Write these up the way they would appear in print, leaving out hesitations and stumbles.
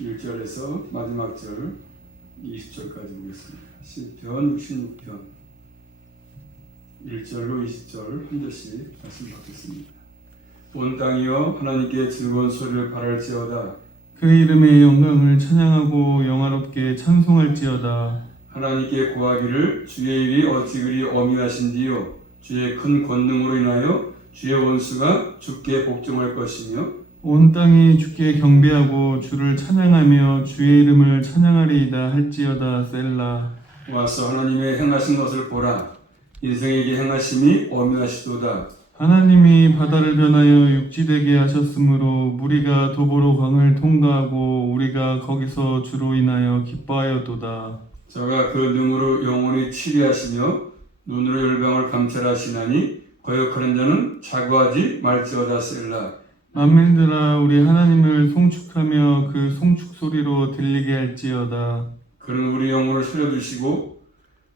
1절에서 마지막 절 20절까지 보겠습니다. 시편 66편 1절로 20절 한 절씩 말씀 받겠습니다. 온 땅이여 하나님께 즐거운 소리를 바랄지어다. 그 이름의 영광을 찬양하고 영화롭게 찬송할지어다. 하나님께 구하기를 주의 일이 어찌 그리 어미하신디요. 주의 큰 권능으로 인하여 주의 원수가 주께 복종할 것이며 온 땅이 주께 경배하고 주를 찬양하며 주의 이름을 찬양하리이다 할지어다. 셀라. 와서 하나님의 행하신 것을 보라. 인생에게 행하심이 어미하시도다. 하나님이 바다를 변하여 육지되게 하셨으므로 무리가 도보로 강을 통과하고 우리가 거기서 주로 인하여 기뻐하였도다. 저가 그 능으로 영원히 치리하시며 눈으로 열방을 감찰하시나니 거역하는 자는 자고하지 말지어다. 셀라. 만민들아 우리 하나님을 송축하며 그 송축 소리로 들리게 할지어다. 그는 우리 영혼을 살려두시고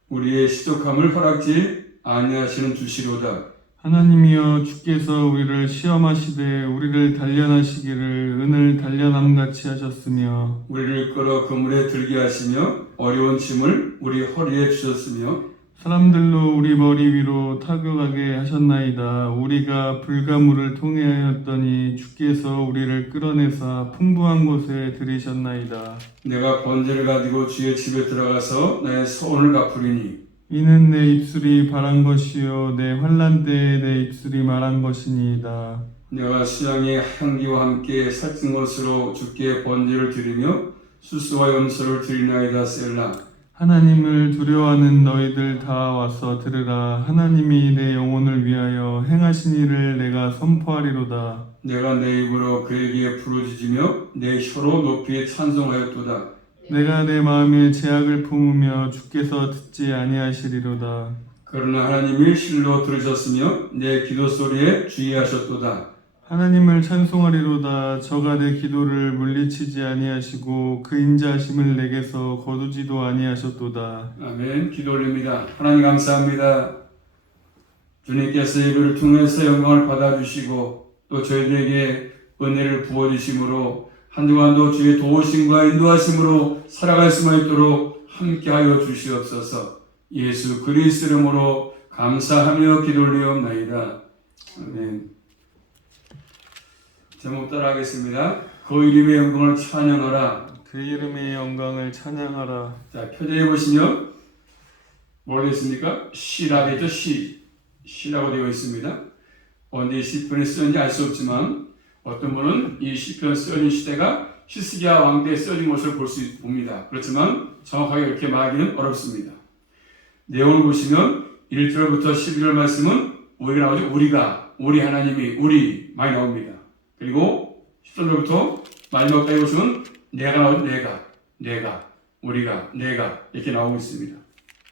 우리의 시족함을 허락지 아니하시는 주시로다. 하나님이여 주께서 우리를 시험하시되 우리를 단련하시기를 은을 단련함같이 하셨으며 우리를 끌어 그물에 들게 하시며 어려운 짐을 우리 허리에 주셨으며 사람들로 우리 머리 위로 타격하게 하셨나이다. 우리가 불가물을 통해하였더니 주께서 우리를 끌어내사 풍부한 곳에 들이셨나이다. 내가 번제를 가지고 주의 집에 들어가서 나의 소원을 갚으리니 이는 내 입술이 바란 것이요 내 환난 때에 내 입술이 말한 것이니이다. 내가 수양의 향기와 함께 살찐 것으로 주께 번제를 드리며 수수와 염소를 드리나이다. 셀라. 하나님을 두려워하는 너희들 다 와서 들으라. 하나님이 내 영혼을 위하여 행하신 일을 내가 선포하리로다. 내가 내 입으로 그에게 부르짖으며 내 혀로 높이 찬송하였도다. 내가 내 마음에 제약을 품으며 주께서 듣지 아니하시리로다. 그러나 하나님이 실로 들으셨으며 내 기도 소리에 주의하셨도다. 하나님을 찬송하리로다. 저가 내 기도를 물리치지 아니하시고 그 인자하심을 내게서 거두지도 아니하셨도다. 아멘. 기도 올립니다. 하나님 감사합니다. 주님께서 예배를 통해서 영광을 받아주시고 또 저희들에게 은혜를 부어주심으로 한 주간도 주의 도우심과 인도하심으로 살아갈 수만 있도록 함께하여 주시옵소서. 예수 그리스도 이름으로 감사하며 기도 올리옵나이다. 아멘. 제목 따라하겠습니다. 그 이름의 영광을 찬양하라. 그 이름의 영광을 찬양하라. 자, 표제에 보시면 뭐라고 되어 있습니까? 시라고 되어 있죠. 시라고 되어 있습니다. 언제 시편이 쓰였는지 알 수 없지만 어떤 분은 이 시편 쓰여진 시대가 히스기야 왕 때 쓰여진 것을 봅니다. 그렇지만 정확하게 이렇게 말하기는 어렵습니다. 내용을 보시면 1절부터 12절 말씀은 우리가 나오죠. 우리 하나님이, 우리 많이 나옵니다. 그리고 13절부터 마지막까지 보시면 내가 나오죠. 내가, 우리가, 내가 이렇게 나오고 있습니다.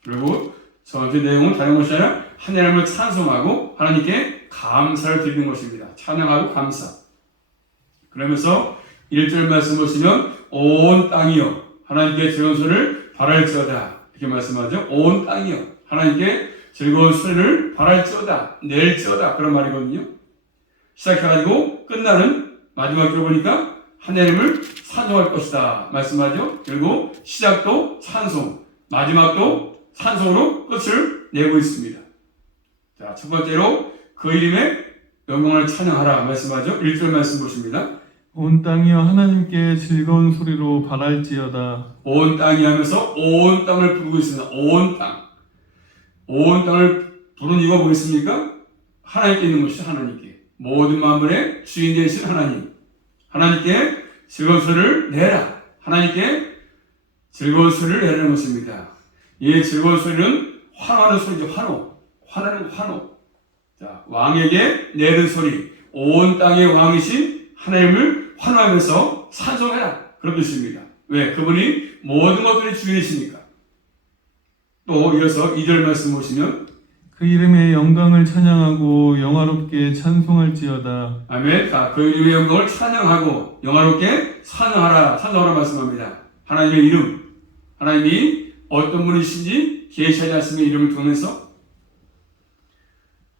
그리고 전체 내용은 다른 것이 아니라 하나님을 찬송하고 하나님께 감사를 드리는 것입니다. 찬양하고 감사. 그러면서 1절 말씀 보시면 온 땅이여 하나님께 즐거운 소리를 바랄지어다 이렇게 말씀하죠. 온 땅이여 하나님께 즐거운 소리를 바랄지어다 낼지어다 그런 말이거든요. 시작해가지고 끝나는 마지막 줄 보니까 하나님을 찬송할 것이다 말씀하죠. 그리고 시작도 찬송, 마지막도 찬송으로 끝을 내고 있습니다. 자, 첫 번째로 그 이름의 영광을 찬양하라 말씀하죠. 1절 말씀 보십니다. 온 땅이여 하나님께 즐거운 소리로 바랄지어다. 온 땅이 하면서 온 땅을 부르고 있습니다. 온 땅. 온 땅을 부르는 이유가 뭐겠습니까? 하나님께 있는 것이죠. 하나님께. 모든 만물의 주인 되신 하나님. 하나님께 즐거운 소리를 내라. 하나님께 즐거운 소리를 내라는 것입니다. 이 즐거운 소리는 환호하는 소리죠. 환호는 환호. 자, 왕에게 내는 소리. 온 땅의 왕이신 하나님을 환호하면서 찬송해라. 그런 뜻입니다. 왜? 그분이 모든 것들의 주인이시니까. 또 이어서 2절 말씀 보시면 그 이름의 영광을 찬양하고 영화롭게 찬송할지어다. 아멘. 자, 그 이름의 영광을 찬양하고 영화롭게 찬송하라 말씀합니다. 하나님의 이름, 하나님이 어떤 분이신지 계시하지 않습니까? 이름을 통해서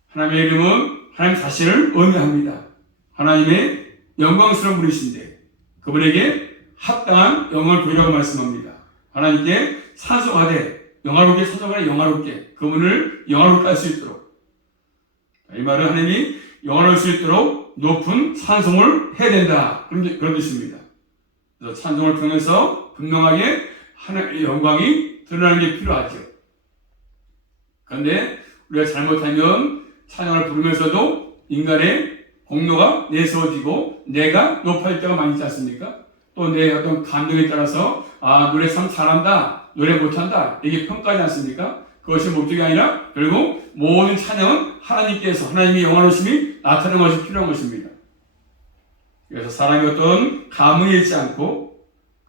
하나님의 이름은 하나님 자신을 의미합니다. 하나님의 영광스러운 분이신데 그분에게 합당한 영광을 보이라고 말씀합니다. 하나님께 찬송하되 영화롭게 찬송하되 영화롭게 그분을 영화롭게 할 수 있도록 이 말은 하나님이 영화로울 수 있도록 높은 찬송을 해야 된다. 그런 뜻입니다. 그래서 찬송을 통해서 분명하게 하나님의 영광이 드러나는 게 필요하죠. 그런데 우리가 잘못하면 찬양을 부르면서도 인간의 공로가 내세워지고 내가 높아질 때가 많이 있지 않습니까? 또 내 어떤 감정에 따라서 노래 참 잘한다, 노래 못한다 이게 평가하지 않습니까? 그것이 목적이 아니라 결국 모든 찬양은 하나님께서 하나님의 영원하심이 나타나는 것이 필요한 것입니다. 그래서 사람이 어떤 감흥에 있지 않고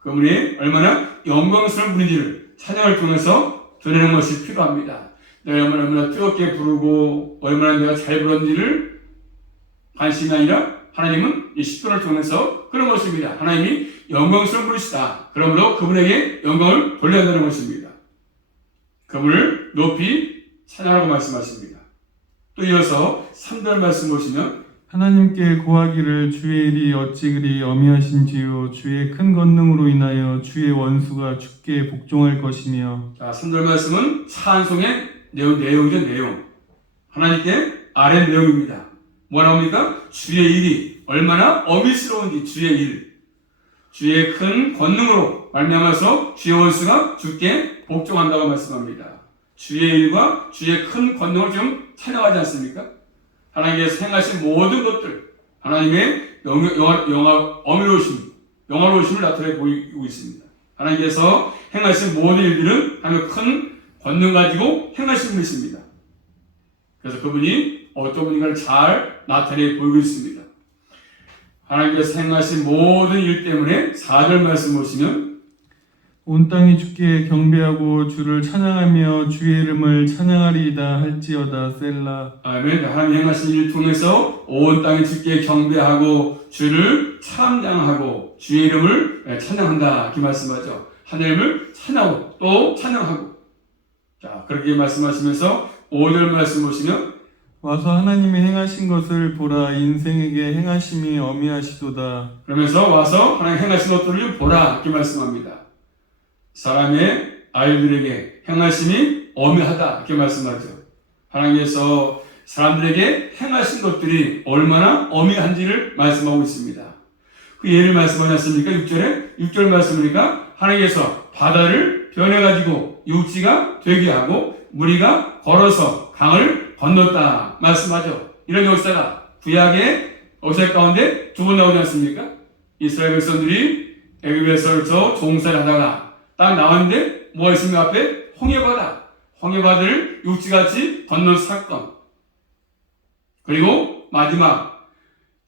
그분이 얼마나 영광스러운 분인지를 찬양을 통해서 드러내는 것이 필요합니다. 내가 얼마나 뜨겁게 부르고 얼마나 내가 잘 부르는지를 관심이 아니라 하나님은 이 시편을 통해서 그런 것입니다. 하나님이 영광스러운 분이시다. 그러므로 그분에게 영광을 돌려야 한다는 것입니다. 그분을 높이 찬양하라고 말씀하십니다. 또 이어서 3절 말씀 보시면 하나님께 고하기를 주의 일이 어찌 그리 어미하신지요 주의 큰 권능으로 인하여 주의 원수가 주께 복종할 것이며. 자, 3절 말씀은 찬송의 내용이죠. 내용. 하나님께 아뢰는 내용입니다. 뭐 나옵니까? 주의 일이 얼마나 어미스러운지 주의 일. 주의 큰 권능으로 말미암아서 주의 원수가 주께 복종한다고 말씀합니다. 주의 일과 주의 큰 권능을 좀 찬양하지 않습니까? 하나님께서 행하신 모든 것들, 하나님의 영화로우심을 나타내 보이고 있습니다. 하나님께서 행하신 모든 일들은 하나님의 큰 권능 가지고 행하신 분이십니다. 그래서 그분이 어떤 분인가를 잘 나타내 보이고 있습니다. 하나님께서 행하신 모든 일 때문에 4절 말씀 보시면 온 땅이 주께 경배하고 주를 찬양하며 주의 이름을 찬양하리이다 할지어다 셀라. 아멘. 하나님 행하신 일을 통해서 온 땅이 주께 경배하고 주를 찬양하고 주의 이름을 찬양한다 이렇게 말씀하죠. 하나님을 찬양하고 또 찬양하고. 자, 그렇게 말씀하시면서 5절 말씀 보시면 와서 하나님이 행하신 것을 보라. 인생에게 행하심이 어미하시도다. 그러면서 와서 하나님 행하신 것들을 좀 보라 이렇게 말씀합니다. 사람의 아이들에게 행하심이 어미하다 이렇게 말씀하죠. 하나님께서 사람들에게 행하신 것들이 얼마나 어미한지를 말씀하고 있습니다. 그 예를 말씀하지 않습니까? 6절 말씀이니까 하나님께서 바다를 변해가지고 육지가 되게 하고 무리가 걸어서 강을 건넜다 말씀하죠. 이런 역사가 구약의 역사 가운데 두 번 나오지 않습니까? 이스라엘 백성들이 애굽에서 종살이 하다가 딱 나왔는데 뭐가 있습니까? 앞에 홍해바다를 육지같이 건넌 사건. 그리고 마지막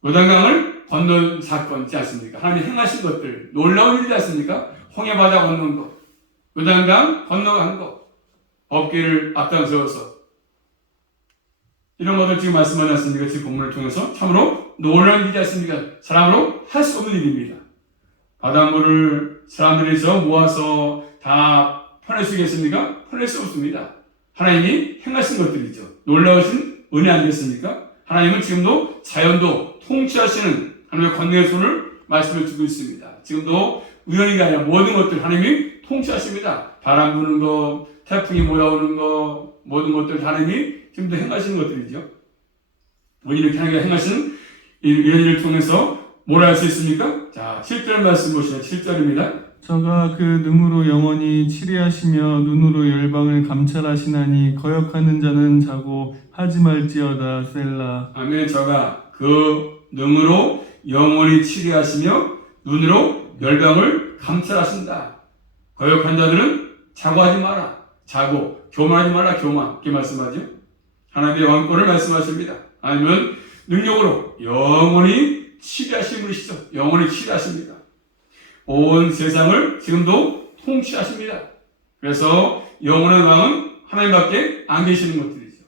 요단강을 건넌 사건 있지 않습니까? 하나님 행하신 것들 놀라운 일이지 않습니까? 홍해바다 건넌 것, 요단강 건너간 것, 법궤를 앞장서서 이런 것들 지금 말씀하지 않습니까? 지금 본문을 통해서 참으로 놀라운 일이지 않습니까? 사람으로 할 수 없는 일입니다. 바닷물을 사람들이서 모아서 다 퍼낼 수 있겠습니까? 퍼낼 수 없습니다. 하나님이 행하신 것들이죠. 놀라우신 은혜 아니겠습니까? 하나님은 지금도 자연도 통치하시는 하나님의 권능의 손을 말씀해 주고 있습니다. 지금도 우연히가 아니라 모든 것들 하나님이 통치하십니다. 바람 부는 거, 태풍이 몰아오는 거, 모든 것들 하나님이 지금도 행하시는 것들이죠. 이렇게 하나님이 행하시는 이런 일을 통해서 뭘 할 수 있습니까? 자, 7절 말씀 보시면 7절입니다. 저가 그 능으로 영원히 치리하시며 눈으로 열방을 감찰하시나니 거역하는 자는 자고 하지 말지어다 셀라. 아멘. 저가 그 능으로 영원히 치리하시며 눈으로 열방을 감찰하신다. 거역한 자들은 자고하지 마라. 자고 교만하지 말라. 교만. 이렇게 말씀하죠. 하나님의 왕권을 말씀하십니다. 아니면 능력으로 영원히 치리하신 분이시죠. 영원히 치리하십니다. 온 세상을 지금도 통치하십니다. 그래서 영원한 왕은 하나님밖에 안 계시는 것들이죠.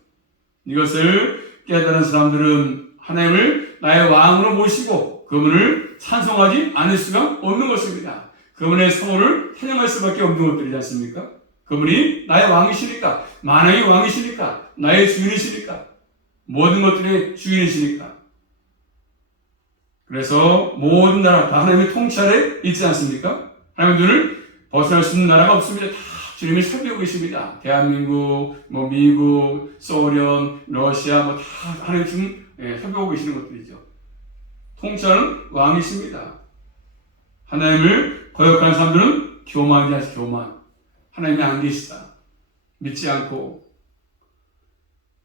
이것을 깨달은 사람들은 하나님을 나의 왕으로 모시고 그분을 찬송하지 않을 수가 없는 것입니다. 그분의 성호를 찬양할 수밖에 없는 것들이지 않습니까? 그분이 나의 왕이시니까, 만왕의 왕이시니까, 나의 주인이시니까, 모든 것들의 주인이시니까. 그래서 모든 나라 다 하나님의 통치 아래 있지 않습니까? 하나님들을 벗어날 수 있는 나라가 없습니다. 다 주님이 살피고 계십니다. 대한민국, 미국, 소련, 러시아 다 하나님 지금 살피고 계시는 것들이죠. 통치하는 왕이십니다. 하나님을 거역하는 사람들은 교만이다. 교만. 하나님이 안 계시다. 믿지 않고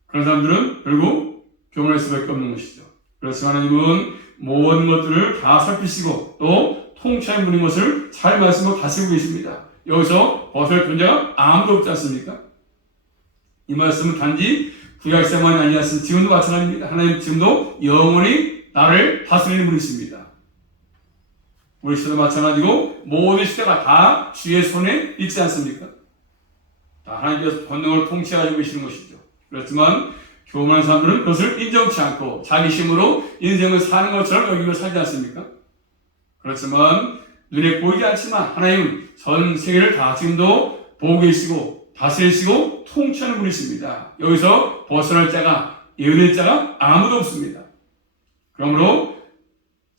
그런 사람들은 결국 교만할 수밖에 없는 것이죠. 그래서 하나님은 모든 것들을 다 살피시고 또 통치하는 분인 것을 잘 말씀하고 다스리고 계십니다. 여기서 벗어날 존재가 아무도 없지 않습니까? 이 말씀은 단지 구약시대만이 아니었습니다. 지금도 마찬가지입니다. 하나님 지금도 영원히 나를 다스리는 분이십니다. 우리 시대도 마찬가지고 모든 시대가 다 주의 손에 있지 않습니까? 다 하나님께서 권능을 통치하고 계시는 것이죠. 그렇지만 교만한 사람들은 그것을 인정치 않고 자기 힘으로 인생을 사는 것처럼 여기고 살지 않습니까? 그렇지만 눈에 보이지 않지만 하나님은 전 세계를 다 지금도 보고 계시고 다스리시고 통치하는 분이십니다. 여기서 벗어날 자가 예언의 자가 아무도 없습니다. 그러므로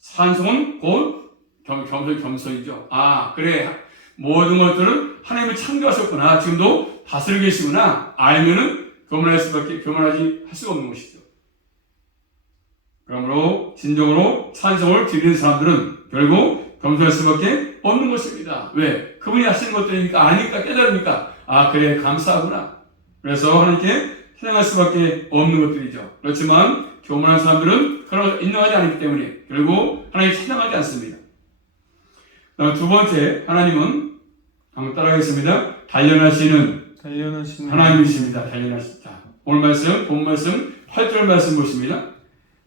찬송은 곧 겸손이죠. 그래 모든 것들은 하나님이 창조하셨구나. 지금도 다스리고 계시구나. 알면은 교만하지 할 수가 없는 것이죠. 그러므로 진정으로 찬송을 드리는 사람들은 결국 겸손할 수밖에 없는 것입니다. 왜? 그분이 하시는 것들이니까 아니까 깨달으니까 그래 감사하구나. 그래서 하나님께 찬양할 수밖에 없는 것들이죠. 그렇지만 교만한 사람들은 그런 걸 인정하지 않기 때문에 결국 하나님 찬양하지 않습니다. 다음 두 번째 하나님은 한번 따라하겠습니다. 단련하시는 하나님이십니다. 단련하시다. 오늘 말씀 본 말씀 8절 말씀 보십니다.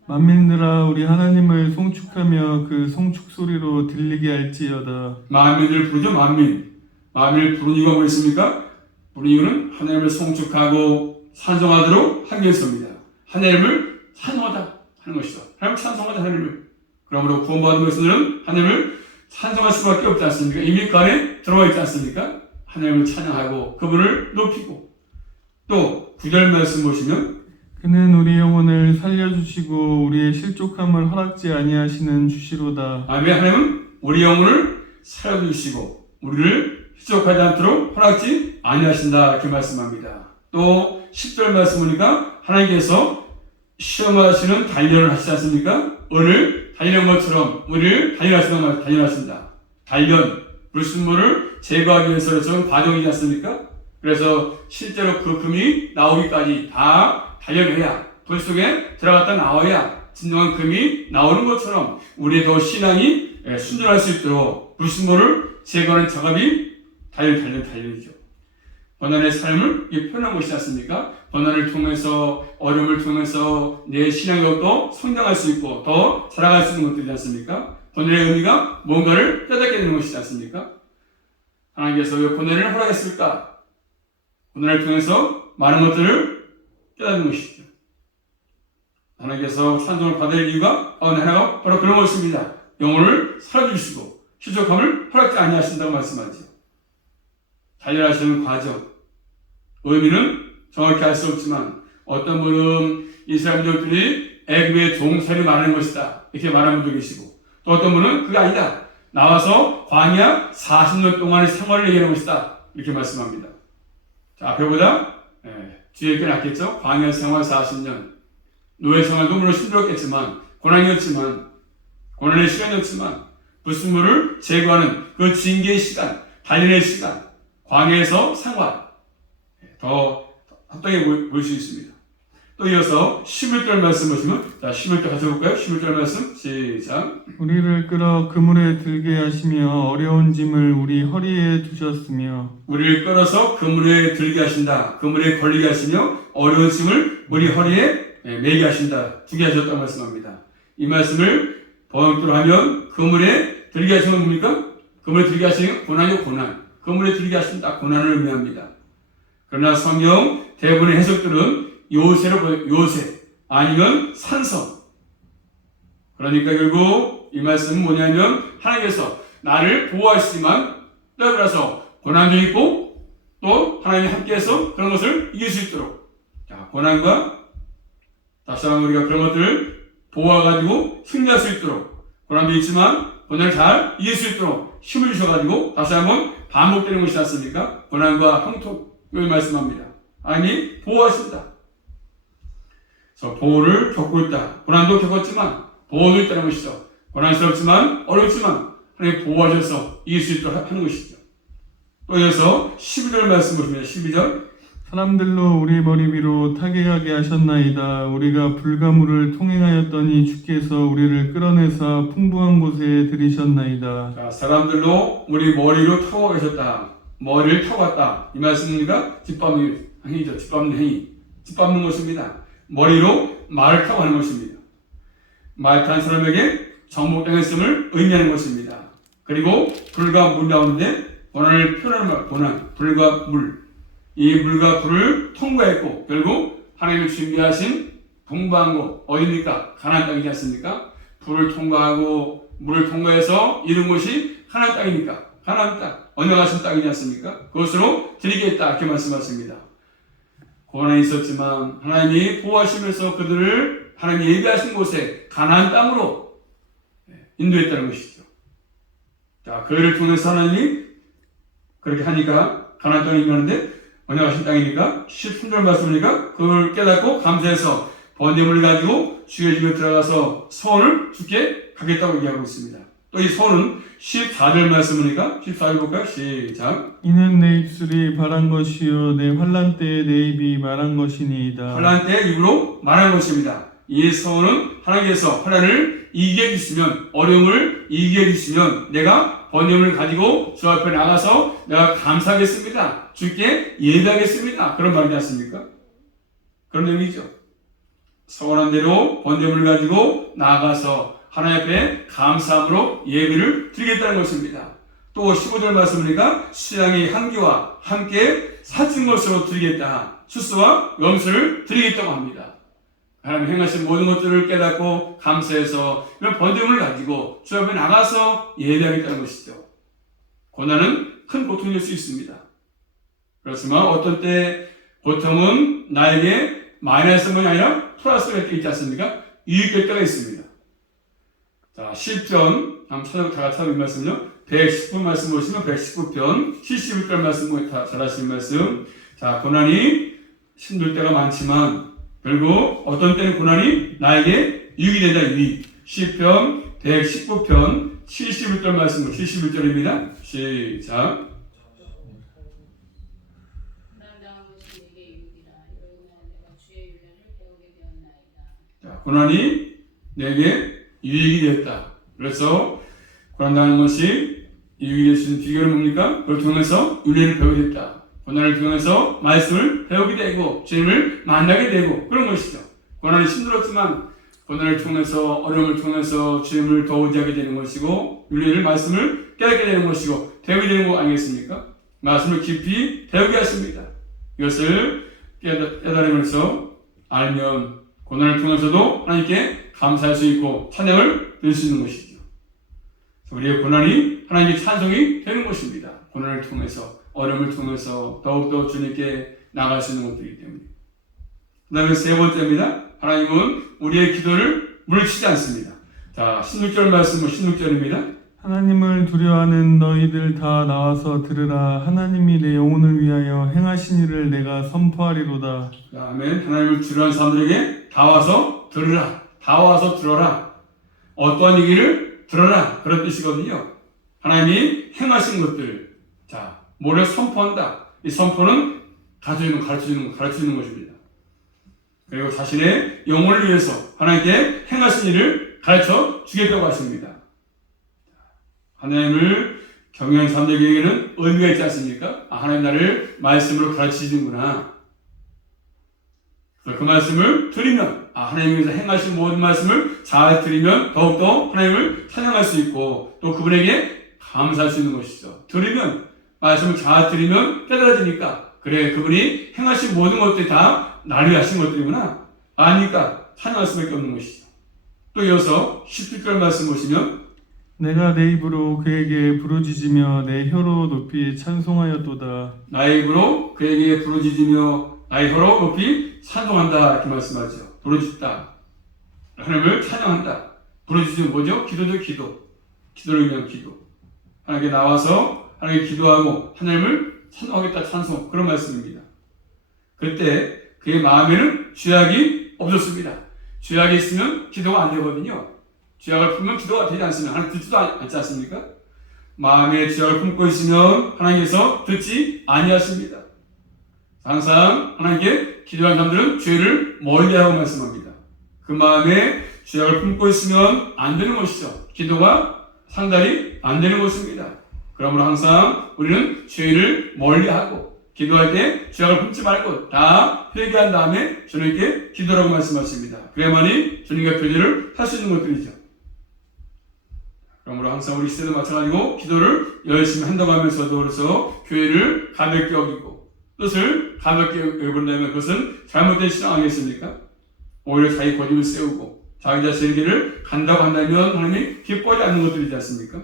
만민들아 우리 하나님을 송축하며 그 송축 소리로 들리게 할지어다. 만민을 부르죠. 만민을 부르는 이유가 뭐 있습니까? 부르는 이유는 하나님을 송축하고 찬송하도록 하기 위해서입니다. 하나님을 찬송하다 하는 것이죠. 하나님을 찬송하다 하나님을. 그러므로 구원받은 것은 하나님을 찬송할 수밖에 없지 않습니까? 이미 그 안에 들어와 있지 않습니까? 하나님을 찬양하고 그분을 높이고 또 9절 말씀 보시면 그는 우리 영혼을 살려주시고 우리의 실족함을 허락지 아니하시는 주시로다. 아멘. 하나님은 우리 영혼을 살려주시고 우리를 실족하지 않도록 허락지 아니하신다 이렇게 말씀합니다. 또 10절 말씀 보니까 하나님께서 시험하시는 단련을 하시지 않습니까? 오늘 단련한 것처럼 우리를 단련하신다. 단련, 불순물을 제거하기 위해서 좀 과정이지 않습니까? 그래서 실제로 그 금이 나오기까지 다 단련해야 불 속에 들어갔다 나와야 진정한 금이 나오는 것처럼 우리의 신앙이 순전할 수 있도록 불순물을 제거하는 작업이 단련이죠. 고난의 삶을 표현한 것이지 않습니까? 고난을 통해서 어려움을 통해서 내 신앙력도 성장할 수 있고 더 자라갈 수 있는 것들이지 않습니까? 고난의 의미가 뭔가를 깨닫게 되는 것이지 않습니까? 하나님께서 왜 고난을 허락했을까? 고난을 통해서 많은 것들을 깨닫는 것이죠. 하나님께서 찬송을 받을 이유가 하나가 바로 그런 것입니다. 영혼을 살려주시고 실족함을 허락지 아니하신다고 말씀하죠. 단련하시는 과정 의미는 정확히 알 수 없지만 어떤 분은 이스라엘 민족들이 애굽의 종살이 말하는 것이다 이렇게 말하는 분도 계시고 또 어떤 분은 그게 아니다 나와서 광야 40년 동안의 생활을 얘기하는 것이다 이렇게 말씀합니다. 자, 앞에 보다 뒤에 게 낫겠죠? 광야 생활 40년 노예 생활도 물론 힘들었겠지만 고난의 시간이었지만 불순물을 제거하는 그 징계의 시간 단련의 시간 광야에서 생활 더 합당해 보일 수 있습니다. 또 이어서 11절 말씀 보시면 자 11절 같이 볼까요? 11절 말씀 시작. 우리를 끌어 그물에 들게 하시며 어려운 짐을 우리 허리에 두셨으며 우리를 끌어서 그물에 들게 하신다. 그물에 걸리게 하시며 어려운 짐을 우리 허리에 매게 하신다. 두게 하셨다고 말씀합니다. 이 말씀을 번역으로 하면 그물에 들게 하시는 뭡니까? 그물에 들게 하시는 고난이요 고난. 그물에 들게 하신다. 고난을 의미합니다. 그러나 성경 대부분의 해석들은 요새 아니면 산성. 그러니까 결국 이 말씀은 뭐냐면 하나님께서 나를 보호하시지만 떠들어서 고난도 있고 또 하나님이 함께해서 그런 것을 이길 수 있도록 자 고난과 다시 한번 우리가 그런 것들을 보호해가지고 승리할 수 있도록 고난도 있지만 고난을 잘 이길 수 있도록 힘을 주셔가지고 다시 한번 반복되는 것이지 않습니까? 고난과 형통을 말씀합니다. 하나님이 보호하신다. 그래서 보호를 겪고 있다. 고난도 겪었지만 보호도 있다는 것이죠. 고난스럽지만 어렵지만 하나님 보호하셔서 이길 수 있도록 하는 것이죠. 또 이어서 12절 말씀 보시면 12절 사람들로 우리 머리 위로 타게 하게 하셨나이다. 우리가 불가물을 통행하였더니 주께서 우리를 끌어내사 풍부한 곳에 들이셨나이다. 자, 사람들로 우리 머리로 타고 가셨다. 머리를 타고 갔다. 이 말씀입니까? 짓밟는 행위죠. 짓밟는 행위. 짓밟는 것입니다. 머리로 말을 타고 가는 것입니다. 말 탄 사람에게 정복당했음을 의미하는 것입니다. 그리고 불과 물 가운데 고난을 표현하는 말, 고난, 불과 물. 이 물과 불을 통과했고 결국 하나님이 준비하신 동방한 곳 어디입니까? 가나안 땅이지 않습니까? 불을 통과하고 물을 통과해서 이룬 곳이 가나안 땅이니까 가나안 땅, 언약하신 땅이지 않습니까? 그것으로 드리겠다 이렇게 말씀하십니다. 고난이 있었지만 하나님이 보호하시면서 그들을 하나님이 예비하신 곳에 가나안 땅으로 인도했다는 것이죠. 자, 그를 통해서 하나님이 그렇게 하니까 가나안 땅이 있는데 언약하신 땅이니까 13절 말씀이니까 그걸 깨닫고 감사해서 번제물을 가지고 주의 집에 들어가서 소원을 주께 가겠다고 얘기하고 있습니다. 또 이 소원은 14절 말씀이니까 14절 볼까요? 시작. 이는 내 입술이 바란 것이요 내 환난 때에 내 입이 말한 것이니이다. 환난 때 입으로 말한 것입니다. 이 소원은 하나님께서 환난을 이기게 해주시면 어려움을 이기게 해주시면 내가 번제물을 가지고 주 앞에 나가서 내가 감사하겠습니다. 주께 예배하겠습니다. 그런 말이지 않습니까? 그런 의미죠. 서원한 대로 번제물을 가지고 나가서 하나님 앞에 감사함으로 예배를 드리겠다는 것입니다. 또 15절 말씀이니까 신앙의 향기와 함께 살찐 것으로 드리겠다. 수수와 염소를 드리겠다고 합니다. 하나님 행하신 모든 것들을 깨닫고 감사해서 이런 번제물을 가지고 주 앞에 나가서 예배하겠다는 것이죠. 고난은 큰 고통일 수 있습니다. 그렇지만 어떤 때 고통은 나에게 마이너스가 아니라 플러스가 있지 않습니까? 유익될 때가 있습니다. 자, 10편 한번 찾아보고 다 같이 하는 말씀요. 119편 말씀 보시면 119편 71편 말씀 잘 하시는 말씀. 자, 고난이 힘들 때가 많지만 결국 어떤 때는 고난이 나에게 유익이 된다. 유익. 10편 119편 71절 말씀으로 71절입니다. 시작. 자, 고난이 내게 유익이 되었다. 그래서 고난당하는 것이 유익이 될 수 있는 비결은 뭡니까? 그걸 통해서 윤리를 배우게 됐다. 고난을 통해서 말씀을 배우게 되고 주님을 만나게 되고 그런 것이죠. 고난이 힘들었지만 고난을 통해서 어려움을 통해서 주님을 더 의지하게 되는 것이고 윤리를 말씀을 깨닫게 되는 것이고 배우게 되는 거 아니겠습니까? 말씀을 깊이 배우게 하십니다. 이것을 깨달으면서 알면 고난을 통해서도 하나님께 감사할 수 있고 찬양을 드릴 수 있는 것이죠. 우리의 고난이 하나님께 찬송이 되는 것입니다. 고난을 통해서 어려움을 통해서 더욱더 주님께 나갈 수 있는 것들이기 때문에. 그 다음에 세 번째입니다. 하나님은 우리의 기도를 물리치지 않습니다. 자, 16절 말씀은 16절입니다. 하나님을 두려워하는 너희들 다 나와서 들으라. 하나님이 내 영혼을 위하여 행하신 일을 내가 선포하리로다. 아멘. 하나님을 두려워하는 사람들에게 다 와서 들으라. 다 와서 들어라. 어떠한 얘기를 들어라. 그런 뜻이거든요. 하나님이 행하신 것들. 자, 뭐를 선포한다. 이 선포는 가르치는 것입니다. 그리고 자신의 영혼을 위해서 하나님께 행하신 일을 가르쳐 주겠다고 하십니다. 하나님을 경외하는 사람들에게는 의미가 있지 않습니까? 아, 하나님 나를 말씀으로 가르치시는구나. 그 말씀을 들으면 하나님께서 행하신 모든 말씀을 잘 들으면 더욱더 하나님을 찬양할 수 있고 또 그분에게 감사할 수 있는 것이죠. 들으면 말씀을 잘 들으면 깨달아지니까 그래 그분이 행하신 모든 것들이 다 나를 위해 하신 것들이구나 아니까 찬양할 수밖에 없는 것이죠. 또 이어서 17절 말씀 보시면 내가 내 입으로 그에게 부르짖으며 내 혀로 높이 찬송하였도다. 나의 입으로 그에게 부르짖으며 나의 혀로 높이 찬송한다 이렇게 말씀하죠. 부르짖다. 하나님을 찬양한다. 부르짖으면 뭐죠? 기도죠, 기도. 기도를 위한 기도. 하나님께 나와서 하나님께 기도하고 하나님을 찬송하겠다, 찬송. 그런 말씀입니다. 그때 그의 마음에는 죄악이 없었습니다. 죄악이 있으면 기도가 안 되거든요. 죄악을 품으면 기도가 되지 않습니다. 하나님 듣지도 않지 않습니까? 마음에 죄악을 품고 있으면 하나님께서 듣지 아니하십니다. 항상 하나님께 기도하는 사람들은 죄를 멀리하고 말씀합니다. 그 마음에 죄악을 품고 있으면 안 되는 것이죠. 기도가 상달이 안 되는 것입니다. 그러므로 항상 우리는 죄를 멀리하고 기도할 때 죄악을 품지 말고 다 회개한 다음에 주님께 기도라고 말씀하십니다. 그래야만이 주님과 교제를 할 수 있는 것들이죠. 그러므로 항상 우리 시대도 마찬가지고 기도를 열심히 한다고 하면서도 그래서 교회를 가볍게 여기고 뜻을 가볍게 여긴다면 그것은 잘못된 신앙 아니겠습니까? 오히려 자기 고집을 세우고 자기 자신의 길을 간다고 한다면 하나님이 기뻐하지 않는 것들이지 않습니까?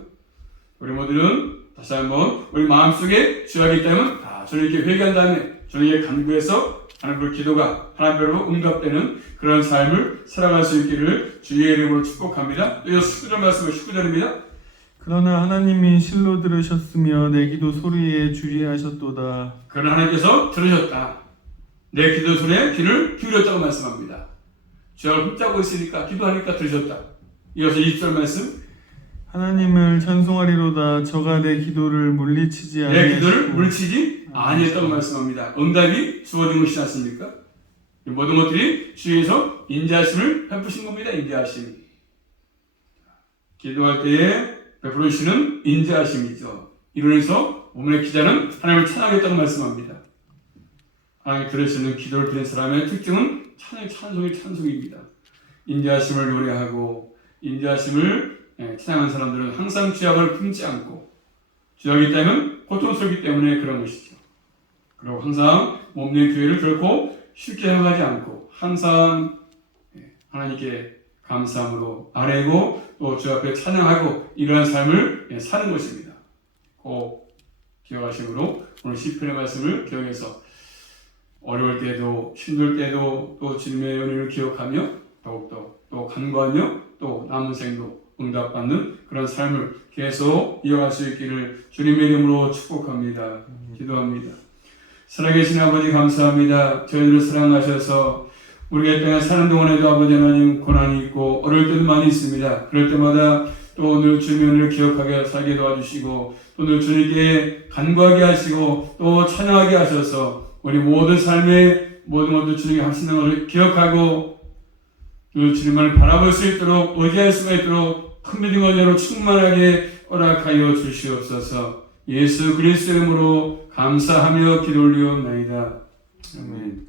우리 모두는 다시 한번 우리 마음속에 죄악이 있다면 다 주님께 회개한 다음에 주님께 간구해서 하나님의 기도가 하나님으로 응답되는 그런 삶을 살아갈 수 있기를 주의 이름으로 축복합니다. 또 19절 말씀은 19절입니다. 그러나 하나님이 실로 들으셨으며 내 기도 소리에 주의하셨도다. 그러나 하나님께서 들으셨다. 내 기도 소리에 귀를 기울였다고 말씀합니다. 죄악을 훔짜고 있으니까 기도하니까 들으셨다. 이어서 20절 말씀. 하나님을 찬송하리로다. 저가 내 기도를 물리치지 아니하시고 내 기도를 물리치지 아니했다고 말씀합니다. 응답이 주어진 것이지 않습니까? 이 모든 것들이 주위에서 인자하심을 베푸신 겁니다. 인자하심. 기도할 때에 베풀어주시는 인자하심이죠. 이로 인해서 오늘의 기자는 하나님을 찬양하겠다고 말씀합니다. 하나님 들으시는 기도를 드린 사람의 특징은 찬송입니다. 인자하심을 노래하고 인자하심을 찬양하는 사람들은 항상 죄악을 품지 않고 죄악이 있다면 고통스럽기 때문에 그런 것이죠. 그리고 항상 몸의 교회를 결코 쉽게 생각하지 않고 항상 하나님께 감사함으로 아뢰고 또 주 앞에 찬양하고 이러한 삶을 사는 것입니다. 꼭 기억하시므로 오늘 시편의 말씀을 기억해서 어려울 때도 힘들 때도 또 주님의 은혜를 기억하며 더욱더 또 간구하며 또 남은 생도 응답받는 그런 삶을 계속 이어갈 수 있기를 주님의 이름으로 축복합니다. 기도합니다. 살아계신 아버지 감사합니다. 저희들을 사랑하셔서 우리가 이 땅에 사는 동안에도 아버지 하나님 고난이 있고 어려울 때도 많이 있습니다. 그럴 때마다 또 늘 주님의 은혜를 기억하게 살게 도와주시고 또 늘 주님께 간구하게 하시고 또 찬양하게 하셔서 우리 모든 삶의 모든 것들 주님이 하시는 것을 기억하고 늘 주님만을 바라볼 수 있도록 의지할 수가 있도록 큰 믿음 은혜로 충만하게 허락하여 주시옵소서. 예수 그리스도 이름으로 감사하며 기도 올리옵나이다. 아멘.